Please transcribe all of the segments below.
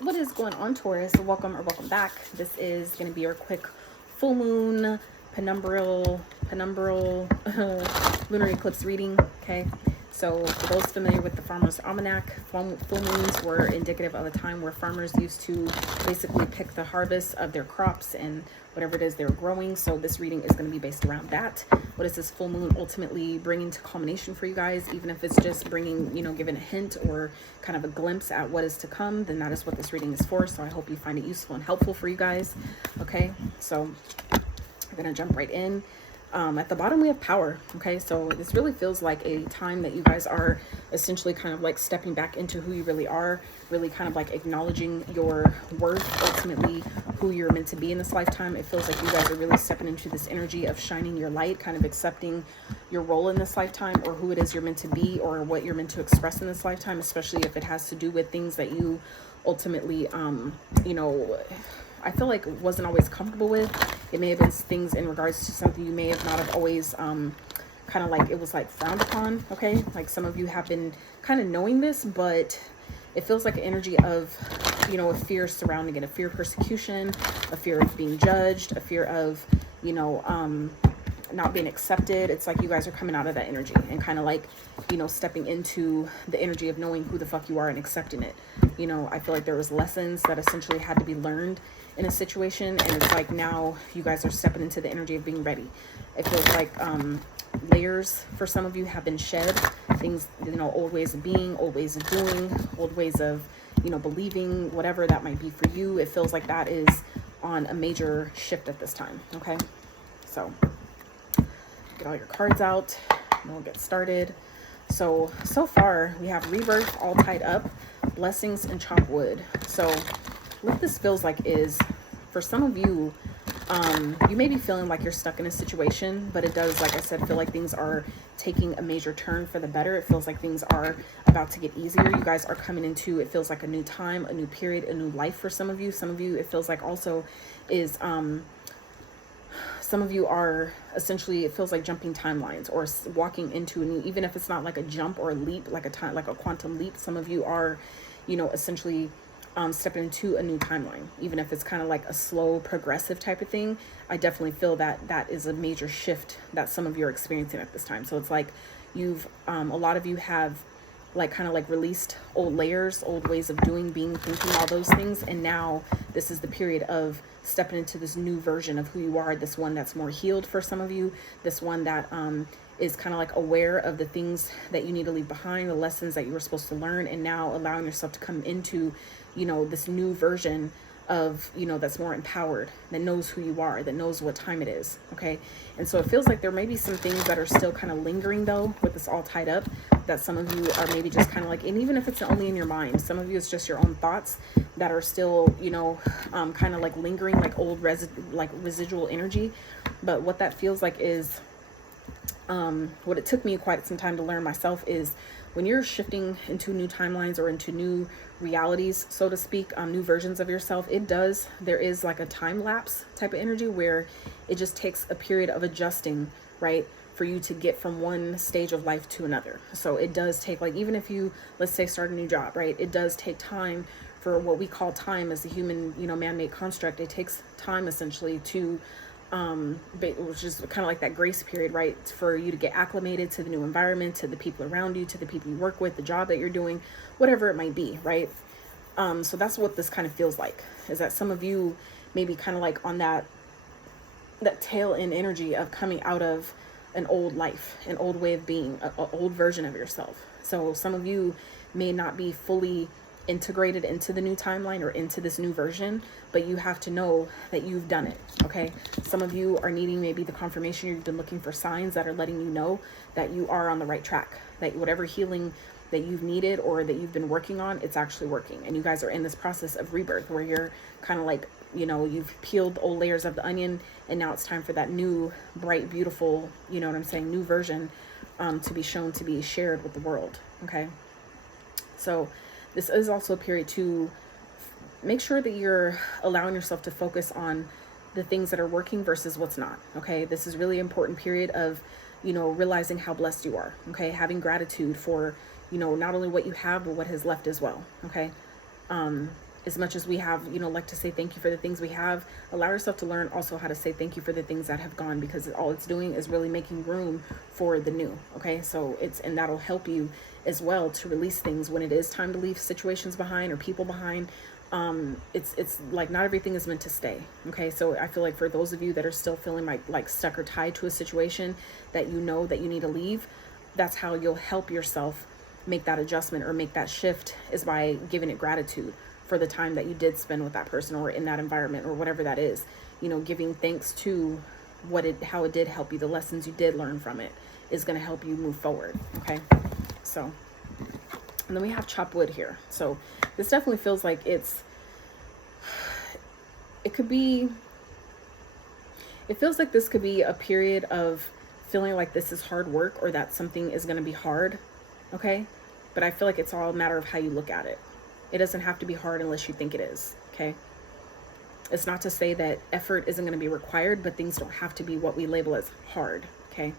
What is going on, Taurus? Welcome or welcome back. This is going to be your quick full moon penumbral lunar eclipse reading. Okay, so for those familiar with the Farmer's Almanac, full moons were indicative of a time where farmers used to basically pick the harvest of their crops and whatever it is they're growing. So this reading is going to be based around that. What is this full moon ultimately bringing to culmination for you guys? Even if it's just bringing, giving a hint or kind of a glimpse at what is to come, then that is what this reading is for. So I hope you find it useful and helpful for you guys. Okay, so I'm gonna jump right in. At the bottom we have power. Okay, so this really feels like a time that you guys are essentially kind of like stepping back into who you really are, really kind of like acknowledging your worth, ultimately who you're meant to be in this lifetime. It feels like you guys are really stepping into this energy of shining your light, kind of accepting your role in this lifetime, or who it is you're meant to be, or what you're meant to express in this lifetime, especially if it has to do with things that you ultimately I feel like wasn't always comfortable with. It may have been things in regards to something you may have not have always kind of like, it was like frowned upon. Okay, like some of you have been kind of knowing this, but it feels like an energy of, a fear surrounding it, a fear of persecution, a fear of being judged, a fear of, not being accepted. It's like you guys are coming out of that energy and kind of like, stepping into the energy of knowing who the fuck you are and accepting it. I feel like there was lessons that essentially had to be learned in a situation, and it's like now you guys are stepping into the energy of being ready. It feels like layers for some of you have been shed. Things, old ways of being, old ways of doing, old ways of, believing, whatever that might be for you. It feels like that is on a major shift at this time. Okay, so get all your cards out and we'll get started. So far we have rebirth, all tied up, blessings, and chop wood. So what this feels like is, for some of you, you may be feeling like you're stuck in a situation, but it does, like I said, feel like things are taking a major turn for the better. It feels like things are about to get easier. You guys are coming into, it feels like a new time, a new period, a new life for some of you. Some of you, it feels like also is, some of you are essentially, it feels like jumping timelines or walking into a new, even if it's not like a jump or a leap, like a quantum leap. Some of you are, essentially stepping into a new timeline, even if it's kind of like a slow progressive type of thing. I definitely feel that that is a major shift that some of you are experiencing at this time. So it's like you've a lot of you have like kind of like released old layers, old ways of doing, being, thinking, all those things, and now this is the period of stepping into this new version of who you are, this one that's more healed for some of you, this one that is kind of like aware of the things that you need to leave behind, the lessons that you were supposed to learn, and now allowing yourself to come into this new version of, that's more empowered, that knows who you are, that knows what time it is. Okay, and so it feels like there may be some things that are still kind of lingering though with this all tied up, that some of you are maybe just kind of like, and even if it's only in your mind, some of you it's just your own thoughts that are still kind of like lingering, like old residual energy. But what that feels like is what it took me quite some time to learn myself is, when you're shifting into new timelines or into new realities, so to speak, new versions of yourself, there is like a time lapse type of energy where it just takes a period of adjusting, right, for you to get from one stage of life to another. So it does take, like, even if you, let's say, start a new job, right, it does take time for what we call time as a human, man-made construct. It takes time essentially to which is kind of like that grace period, right, for you to get acclimated to the new environment, to the people around you, to the people you work with, the job that you're doing, whatever it might be, right? So that's what this kind of feels like, is that some of you may be kind of like on that tail end energy of coming out of an old life, an old way of being, an old version of yourself. So some of you may not be fully integrated into the new timeline or into this new version, but you have to know that you've done it. Okay, some of you are needing maybe the confirmation. You've been looking for signs that are letting you know that you are on the right track, that whatever healing that you've needed or that you've been working on, it's actually working. And you guys are in this process of rebirth where you're kind of like, you've peeled old layers of the onion, and now it's time for that new, bright, beautiful, new version to be shown, to be shared with the world. Okay, so this is also a period to make sure that you're allowing yourself to focus on the things that are working versus what's not. Okay, this is really important period of, realizing how blessed you are. Okay, having gratitude for, not only what you have, but what has left as well. Okay, as much as we have, you know, like to say thank you for the things we have, allow yourself to learn also how to say thank you for the things that have gone, because all it's doing is really making room for the new. Okay, so and that'll help you as well to release things when it is time to leave situations behind or people behind. It's like not everything is meant to stay. Okay, so I feel like for those of you that are still feeling like stuck or tied to a situation that you know that you need to leave, that's how you'll help yourself make that adjustment or make that shift, is by giving it gratitude for the time that you did spend with that person or in that environment or whatever that is. You know, giving thanks to how it did help you, the lessons you did learn from it, is going to help you move forward. Okay, so, and then we have chop wood here. So this definitely feels like it feels like this could be a period of feeling like this is hard work, or that something is going to be hard. Okay, but I feel like it's all a matter of how you look at it. It doesn't have to be hard unless you think it is. Okay, it's not to say that effort isn't going to be required, but things don't have to be what we label as hard. Okay,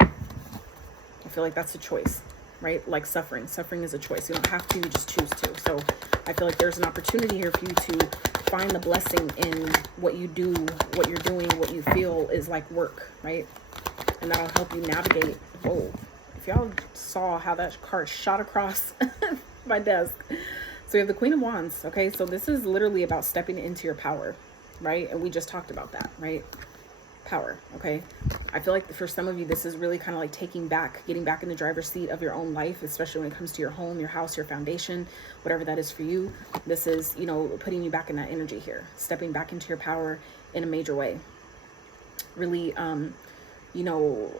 I feel like that's a choice, right? Like suffering is a choice. You don't have to, you just choose to. So I feel like there's an opportunity here for you to find the blessing in what you do, what you're doing, what you feel is like work, right? And that'll help you navigate. Oh, if y'all saw how that card shot across my desk. So we have the Queen of Wands. Okay, so this is literally about stepping into your power, right? And we just talked about that, right? Power. Okay, I feel like for some of you, this is really kind of like getting back in the driver's seat of your own life, especially when it comes to your home, your house, your foundation, whatever that is for you. This is, you know, putting you back in that energy here, stepping back into your power in a major way. Really, you know,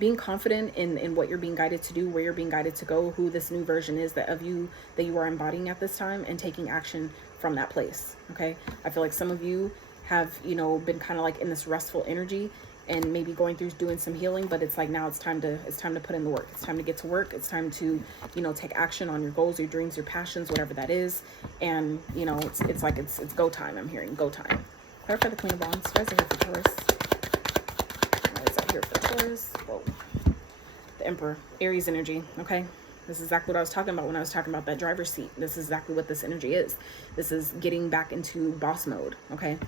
being confident in what you're being guided to do, where you're being guided to go, who this new version is that you are embodying at this time, and taking action from that place. Okay, I feel like some of you have, you know, been kind of like in this restful energy and maybe going through doing some healing, but it's like now it's time to put in the work. It's time to get to work. It's time to, you know, take action on your goals, your dreams, your passions, whatever that is. And, you know, it's like it's go time. I'm hearing go time. Clarify the Queen of Wands. You guys are here for Taurus. Why is that here for Taurus? Whoa. The Emperor, Aries energy. Okay, this is exactly what I was talking about when I was talking about that driver's seat. This is exactly what this energy is. This is getting back into boss mode. Okay,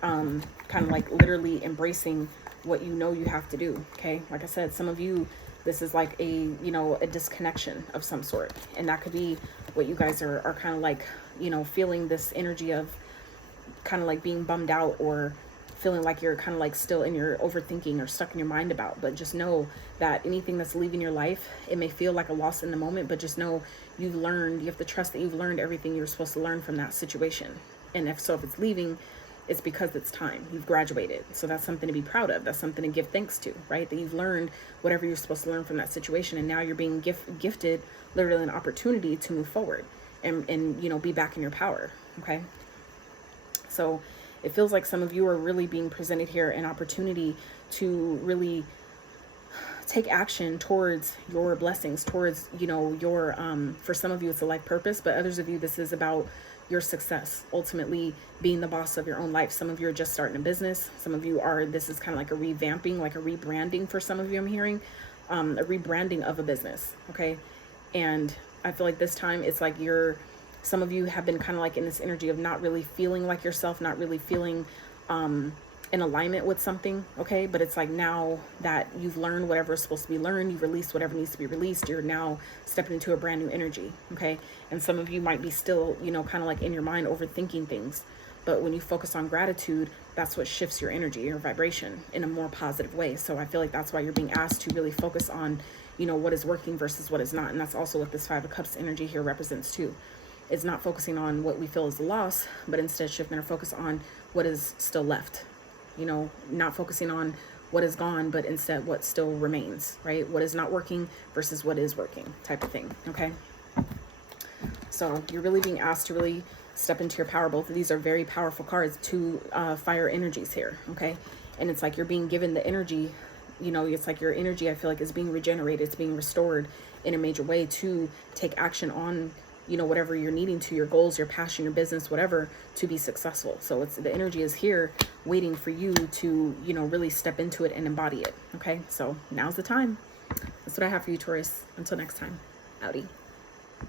kind of like literally embracing what you know you have to do. Okay, like I said, some of you, this is like a, you know, a disconnection of some sort, and that could be what you guys are kind of like, you know, feeling this energy of kind of like being bummed out, or feeling like you're kind of like still in your overthinking or stuck in your mind about. But just know that anything that's leaving your life, it may feel like a loss in the moment, but just know you've learned, you have to trust that you've learned everything you're supposed to learn from that situation. And if it's leaving, it's because it's time. You've graduated. So that's something to be proud of. That's something to give thanks to, right? That you've learned whatever you're supposed to learn from that situation. And now you're being gifted literally an opportunity to move forward and, you know, be back in your power. Okay. So it feels like some of you are really being presented here an opportunity to really take action towards your blessings, towards, you know, your, for some of you, it's a life purpose, but others of you, this is about your success, ultimately being the boss of your own life. Some of you are just starting a business. Some of you are, this is kind of like a revamping, like a rebranding for some of you, I'm hearing, a rebranding of a business. Okay. And I feel like this time it's like some of you have been kind of like in this energy of not really feeling like yourself, not really feeling in alignment with something. Okay, but it's like now that you've learned whatever is supposed to be learned, you've released whatever needs to be released, you're now stepping into a brand new energy. Okay, and some of you might be still, you know, kind of like in your mind overthinking things, but when you focus on gratitude, that's what shifts your energy, your vibration in a more positive way. So I feel like that's why you're being asked to really focus on, you know, what is working versus what is not. And that's also what this 5 of Cups energy here represents too. It's not focusing on what we feel is a loss, but instead shifting our focus on what is still left. You know, not focusing on what is gone, but instead what still remains, right? What is not working versus what is working, type of thing. Okay. So you're really being asked to really step into your power. Both of these are very powerful cards, 2 fire energies here. Okay. And it's like you're being given the energy, you know, it's like your energy, I feel like, is being regenerated. It's being restored in a major way to take action on, you know, whatever you're needing to, your goals, your passion, your business, whatever, to be successful. So it's, the energy is here waiting for you to, you know, really step into it and embody it. Okay. So now's the time. That's what I have for you, Taurus. Until next time. Howdy.